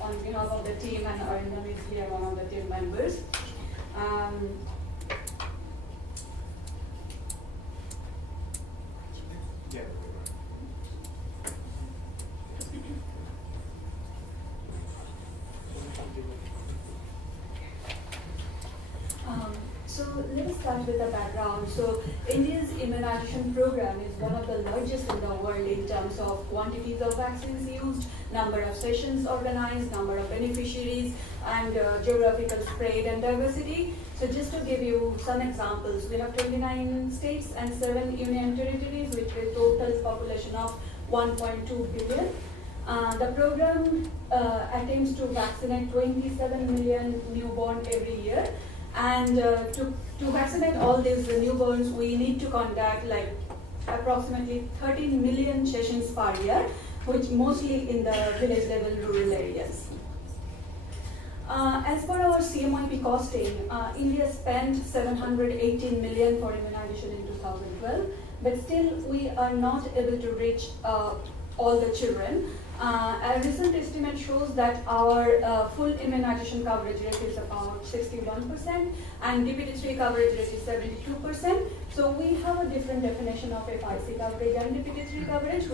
on behalf of the team, and Arindam is here, one of the team members. So let us start with the background. So India's immunization program is one of the largest in the world in terms of quantities of vaccines used, number of sessions organized, number of beneficiaries, and geographical spread and diversity. So just to give you some examples, we have 29 states and 7 union territories with a total population of 1.2 billion. The program attempts to vaccinate 27 million newborn every year. And to vaccinate all these newborns, we need to conduct like approximately 13 million sessions per year, which mostly in the village level rural areas. As per our CMIP costing, India spent 718 million for immunization in 2012, but still we are not able to reach all the children. A recent estimate shows that our full immunization coverage rate is about 61% and DPT3 coverage rate is 72%. So we have a different definition of FIC coverage and DPT3 coverage,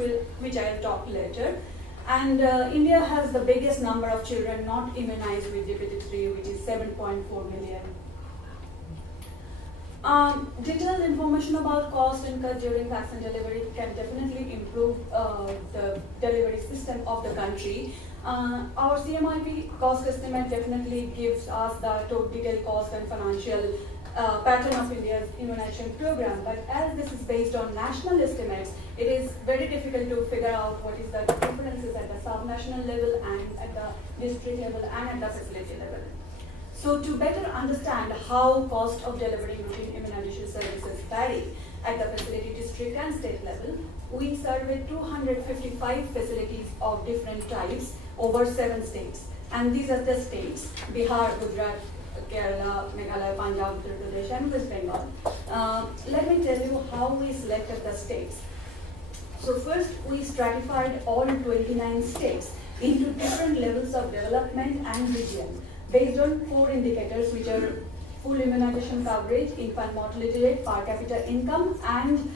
which I'll talk later. And India has the biggest number of children not immunized with DPT3, which is 7.4 million. Detailed information about cost incurred during vaccine delivery can definitely improve the delivery system of the country. Our CMIP cost estimate definitely gives us the total detailed cost and financial pattern of India's immunization program, but as this is based on national estimates, it is very difficult to figure out what is the differences at the sub-national level and at the district level and at the facility level. So to better understand how cost of delivering routine immunization services vary at the facility, district and state level, we surveyed 255 facilities of different types over 7 states. And these are the states: Bihar, Gujarat, Kerala, Meghalaya, Punjab, Uttar Pradesh and West Bengal. Let me tell you how we selected the states. So first we stratified all 29 states into different levels of development and region, based on 4 indicators, which are full immunization coverage, infant mortality rate, per capita income, and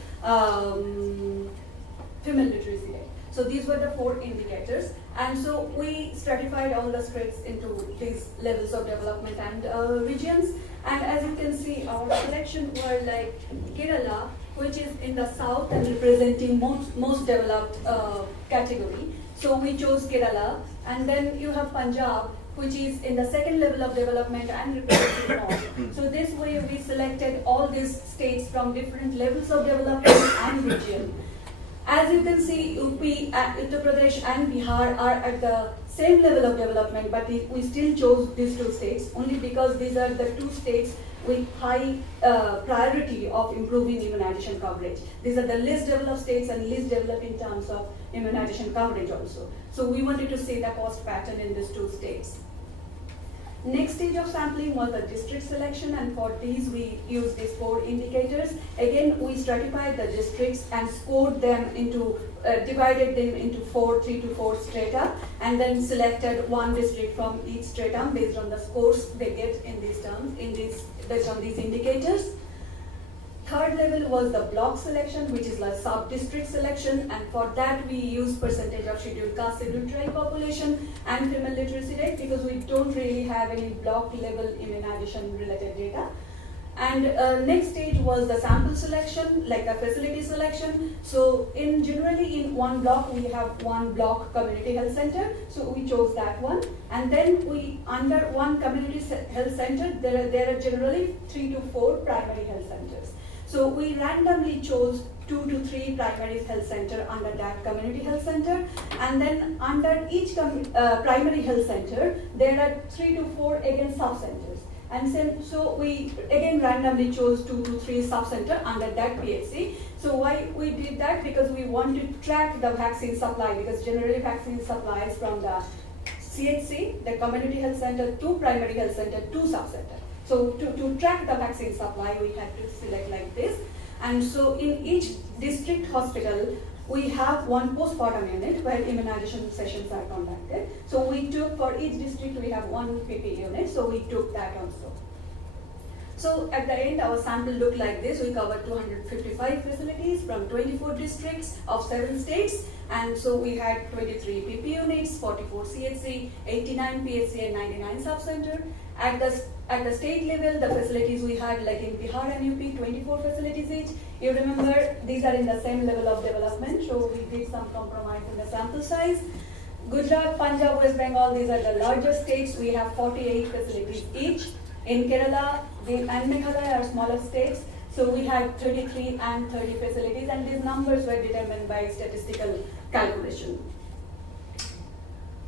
female literacy rate. So these were the 4 indicators, and so we stratified all the states into these levels of development and regions. And as you can see, our selection were like Kerala, which is in the south and representing most developed category. So we chose Kerala, and then you have Punjab, which is in the second level of development and representing north. So this way we selected all these states from different levels of development and region. As you can see, UP, Uttar Pradesh and Bihar are at the same level of development, but we still chose these 2 states only because these are the 2 states with high priority of improving immunization coverage. These are the least developed states and least developed in terms of immunization coverage also. So we wanted to see the cost pattern in these 2 states. Next stage of sampling was the district selection, and for these we used these 4 indicators. Again, we stratified the districts and scored them into, divided them into 3 to 4 strata, and then selected 1 district from each stratum based on the scores they get in these terms, based on these indicators. Third level was the block selection, which is like sub-district selection, and for that we use percentage of scheduled caste, scheduled tribe population and female literacy rate, because we don't really have any block level immunization related data. And next stage was the sample selection, like a facility selection. So generally in one block we have one block community health center, so we chose that one. And then we, under one community health center, there are generally 3 to 4 primary health centers. So we randomly chose 2 to 3 primary health center under that community health center, and then under each primary health center there are 3 to 4 again sub-centers. And then, so we again randomly chose 2 to 3 sub-center under that PHC. So why we did that? Because we want to track the vaccine supply, because generally vaccine supplies from the CHC, the community health center, to primary health center, to sub-center. So to track the vaccine supply, we had to select like this. And so in each district hospital, we have one postpartum unit where immunization sessions are conducted. So we took took for each district, we have 1 PP unit, so we took that also. So at the end, our sample looked like this. We covered 255 facilities from 24 districts of 7 states. And so we had 23 PP units, 44 CHC, 89 PHC, and 99 sub-center. At the state level, the facilities we had, like in Bihar and UP, 24 facilities each. You remember, these are in the same level of development, so we did some compromise in the sample size. Gujarat, Punjab, West Bengal, these are the largest states. We have 48 facilities each. In Kerala and Meghalaya are smaller states, so we had 33 and 30 facilities, and these numbers were determined by statistical calculation.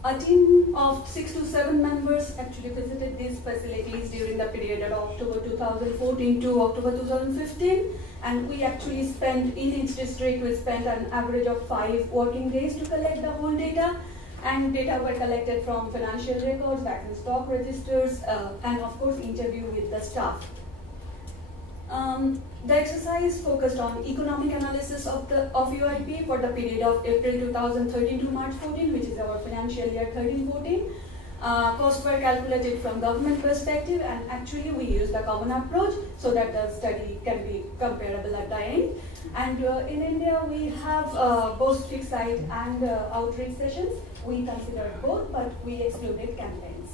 A team of 6 to 7 members actually visited these facilities during the period of October 2014 to October 2015, and we actually spent, in each district, we spent an average of 5 working days to collect the whole data. And data were collected from financial records, vaccine stock registers, and of course interview with the staff. The exercise focused on economic analysis of UIP for the period of April 2013 to March 14, which is our financial year 13-14. Costs were calculated from government perspective, and actually we used the common approach so that the study can be comparable at the end. And in India, we have both fixed site and outreach sessions. We considered both, but we excluded campaigns.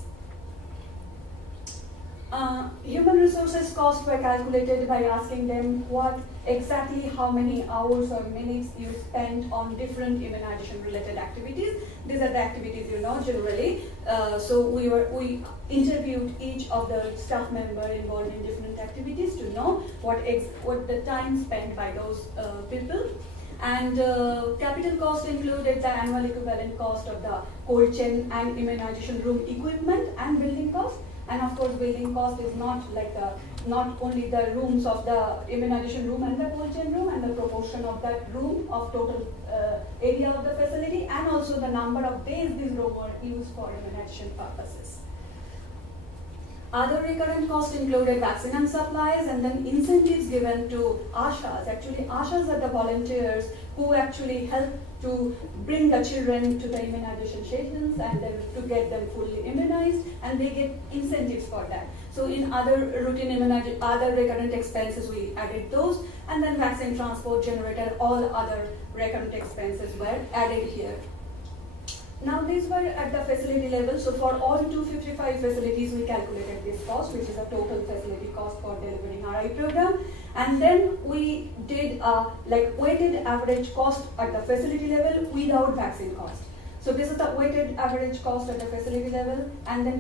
Human resources costs were calculated by asking them what exactly how many hours or minutes you spent on different immunization related activities. These are the activities you know generally. So we interviewed each of the staff member involved in different activities to know what the time spent by those people. And capital cost included the annual equivalent cost of the cold chain and immunization room equipment and building cost. And of course, building cost is not like not only the rooms of the immunization room and the cold chain room and the proportion of that room of total area of the facility, and also the number of days these rooms were used for immunization purposes. Other recurrent costs included vaccine and supplies, and then incentives given to ASHAs. Actually, ASHAs are the volunteers who actually help to bring the children to the immunization sessions and then to get them fully immunized, and they get incentives for that. So in other routine immunization, other recurrent expenses, we added those, and then vaccine transport, generator, all other recurrent expenses were added here. Now these were at the facility level, so for all 255 facilities we calculated this cost, which is a total facility cost for delivering RI program, and then we did a weighted average cost at the facility level without vaccine cost. So this is the weighted average cost at the facility level, and then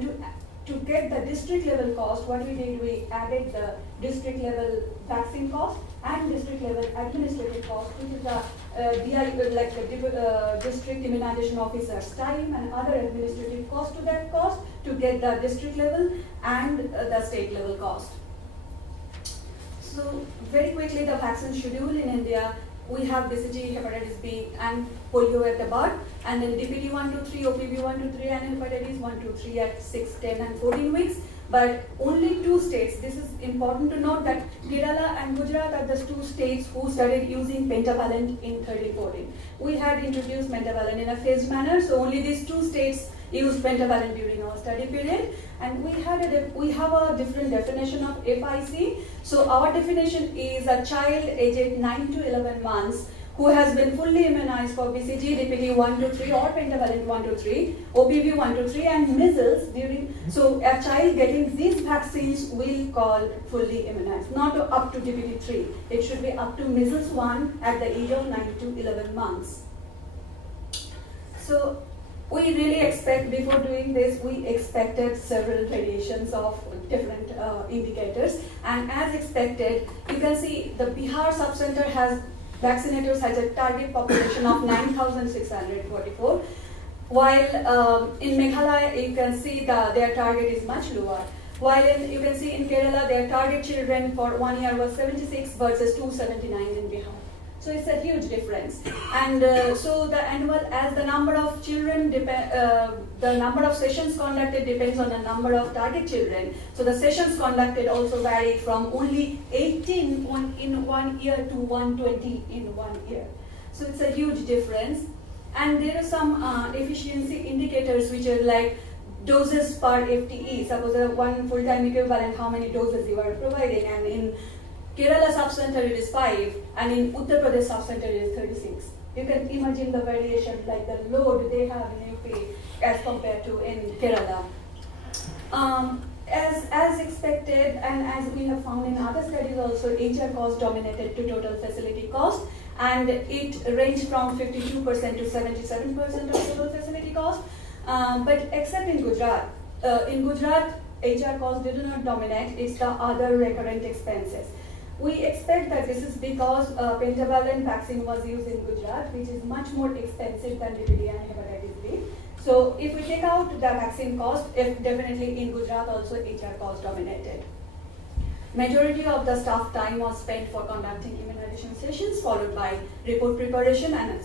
to get the district level cost, what we did, we added the district level vaccine cost and district level administrative cost, which is the district immunization officer's time and other administrative cost to that cost to get the district level and the state level cost. So very quickly, the vaccine schedule in India, we have BCG, hepatitis B, and polio at the birth, and then DPT 1 to 3, OPV 1 to 3, and hepatitis 1 to 3 at 6, 10, and 14 weeks. But only 2 states, this is important to note that Kerala and Gujarat are the 2 states who started using pentavalent in 13-14. We had introduced pentavalent in a phased manner, so only these 2 states used pentavalent during our study period. And we have a different definition of FIC. So our definition is a child aged 9 to 11 months who has been fully immunized for BCG, DPT 1 to 3 or pentavalent 1 to 3, OPV 1 to 3, and measles during. So a child getting these vaccines will call fully immunized, not up to DPT 3. It should be up to measles 1 at the age of 9 to 11 months. So we really expect, before doing this, we expected several variations of different indicators. And as expected, you can see the Bihar subcenter has vaccinators has a target population of 9,644, while in Meghalaya you can see their target is much lower. While you can see in Kerala their target children for 1 year was 76 versus 279 in Bihar. So it's a huge difference. And so the annual, as the number of children, the number of sessions conducted depends on the number of target children. So the sessions conducted also varied from only 18 in 1 year to 120 in 1 year. So it's a huge difference. And there are some efficiency indicators which are like doses per FTE. Suppose one full-time equivalent, how many doses you are providing, and in Kerala sub-center it is 5, and in Uttar Pradesh sub-center it is 36. You can imagine the variation, like the load they have in UP as compared to in Kerala. As expected, and as we have found in other studies also, HR cost dominated to total facility cost, and it ranged from 52% to 77% of total facility cost. But except in Gujarat, HR cost did not dominate, it's the other recurrent expenses. We expect that this is because pentavalent vaccine was used in Gujarat, which is much more expensive than DPT and hepatitis B. So if we take out the vaccine cost, definitely in Gujarat also HR cost dominated. Majority of the staff time was spent for conducting immunization sessions, followed by report preparation and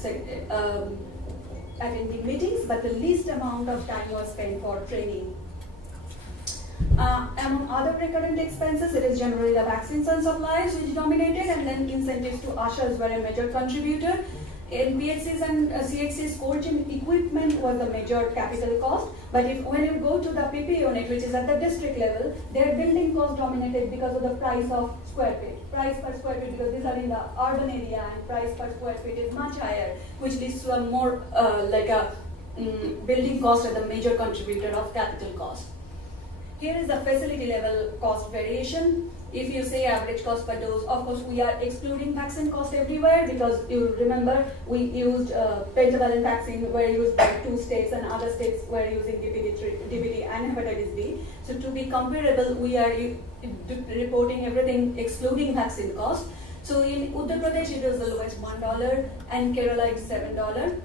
attending meetings, but the least amount of time was spent for training. Among other recurrent expenses, it is generally the vaccines and supplies which dominated, and then incentives to ushers were a major contributor. In PHCs and CHCs, cold chain equipment was the major capital cost, but when you go to the PP unit, which is at the district level, their building cost dominated because of the price of square feet. Price per square feet, because these are in the urban area, and price per square feet is much higher, which leads to a more building cost as the major contributor of capital cost. Here is the facility level cost variation. If you say average cost per dose, of course we are excluding vaccine cost everywhere, because you remember we used pentavalent vaccine were used by 2 states, and other states were using DPT and hepatitis B. So to be comparable, we are reporting everything excluding vaccine cost. So in Uttar Pradesh it is the lowest $1, and Kerala it's $7.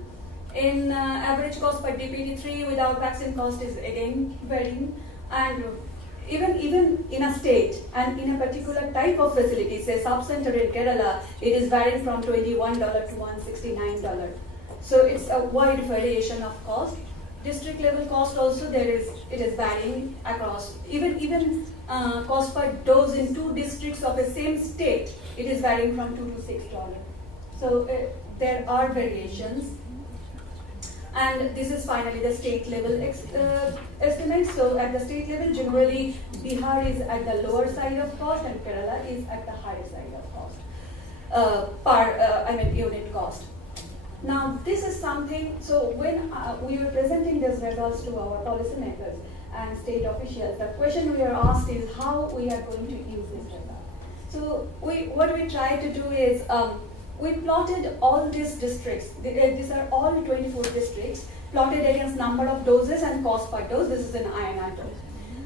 In average cost per DPT3 without vaccine cost is again varying. And even in a state and in a particular type of facility, say sub-center in Kerala, it is varying from $21 to $169. So it's a wide variation of cost. District level cost also it is varying across. Even cost per dose in 2 districts of the same state, it is varying from $2 to $6. So there are variations. And this is finally the state level estimate. So at the state level, generally Bihar is at the lower side of cost, and Kerala is at the higher side of cost, unit cost. Now this is something, so when we were presenting these results to our policymakers and state officials, the question we are asked is how we are going to use this result. So what we try to do is, we plotted all these districts. These are all 24 districts, plotted against number of doses and cost per dose. This is an INR dose.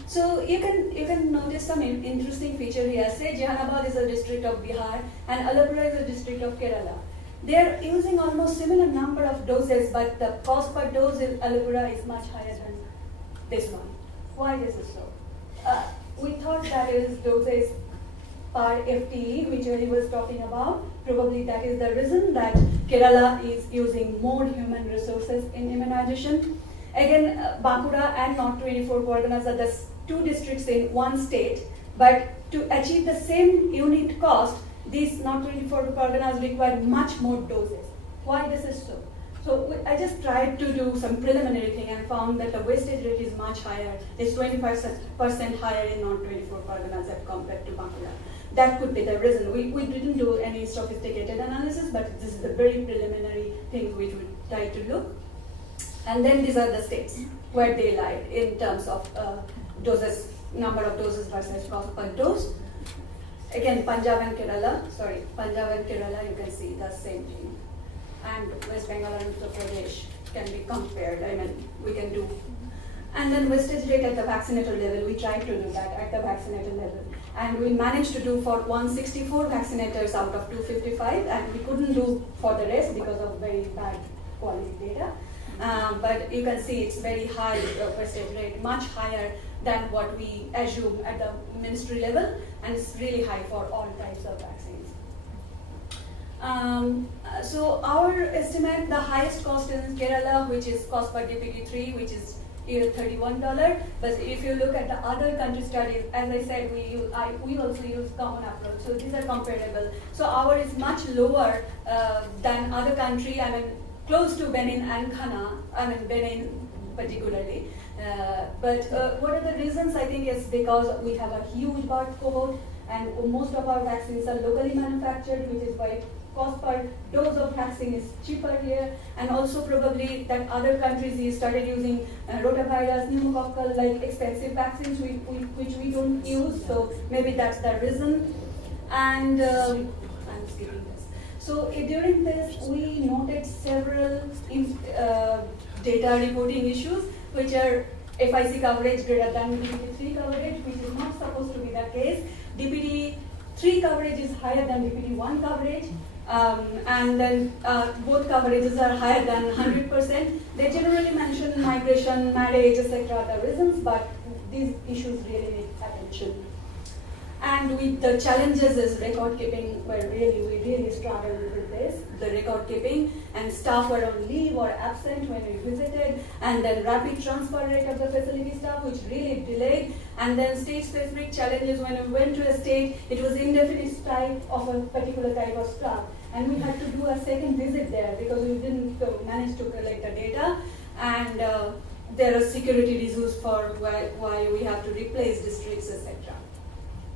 So you can notice some interesting feature here. Say Jahanabad is a district of Bihar and Alapura is a district of Kerala. They are using almost similar number of doses, but the cost per dose in Alapura is much higher than this one. Why this is so? We thought that is doses per FTE, which he was talking about. Probably that is the reason that Kerala is using more human resources in immunization. Again, Bankura and North 24 Parganas are the 2 districts in 1 state, but to achieve the same unit cost, these North 24 Parganas require much more doses. Why this is so? So I just tried to do some preliminary thing and found that the wastage rate is much higher. It's 25% higher in North 24 Parganas as compared to Bankura. That could be the reason. We didn't do any sophisticated analysis, but this is the very preliminary thing which we try to look. And then these are the states where they lie in terms of doses, number of doses versus cost per dose. Again, Punjab and Kerala, you can see the same thing. And West Bengal and Uttar Pradesh can be compared. We can do. And then wastage rate at the vaccinator level, we tried to do that at the vaccinator level. And we managed to do for 164 vaccinators out of 255, and we couldn't do for the rest because of very bad quality data. But you can see it's very high wastage rate, much higher than what we assume at the ministry level, and it's really high for all types of vaccines. So our estimate, the highest cost in Kerala, which is cost per DPT3, which is $31. But if you look at the other country studies, as I said, we also use common approach. So these are comparable. So our is much lower than other country. Close to Benin and Ghana. Benin particularly. But what are the reasons? I think it's because we have a huge birth cohort, and most of our vaccines are locally manufactured, which is why cost per dose of vaccine is cheaper here, and also probably that other countries started using rotavirus, pneumococcal, like expensive vaccines which we don't use, so maybe that's the reason. And I'm skipping this. So during this, we noted several data reporting issues, which are FIC coverage greater than DPT3 coverage, which is not supposed to be the case. DPT3 coverage is higher than DPT1 coverage, and then both coverages are higher than 100%. They generally mention migration, marriage, etc. the reasons, but these issues really need attention. And with the challenges is record keeping, where we really struggled with this, the record keeping, and staff were on leave or absent when we visited, and then rapid transfer rate of the facility staff, which really delayed, and then state-specific challenges. When we went to a state, it was indefinite type of a particular type of staff, and we had to do a second visit there because we didn't manage to collect the data, and there are security issues for why we have to replace districts, etc.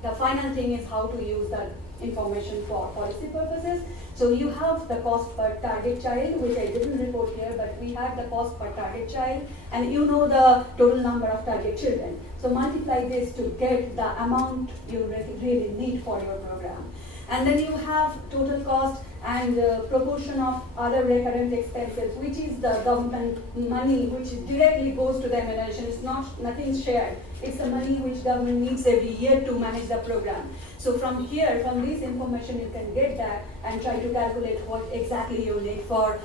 The final thing is how to use the information for policy purposes. So you have the cost per target child, which I didn't report here, but we had the cost per target child, and you know the total number of target children. So multiply this to get the amount you really need for your program. And then you have total cost and proportion of other recurrent expenses, which is the government money which directly goes to the immunization. It's nothing shared. It's the money which government needs every year to manage the program. So from here, from this information, you can get that and try to calculate what exactly you need for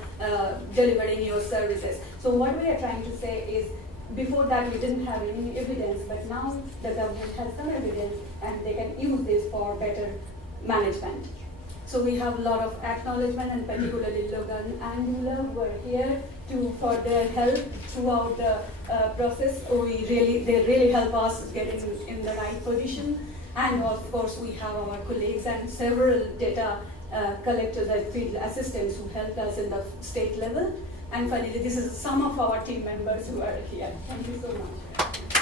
delivering your services. So what we are trying to say is, before that we didn't have any evidence, but now the government has some evidence and they can use this for better management. So we have a lot of acknowledgement, and particularly Logan and Lula were here for their help throughout the process. They really help us get in the right position. And of course, we have our colleagues and several data collectors and field assistants who helped us in the state level. And finally, this is some of our team members who are here. Thank you so much.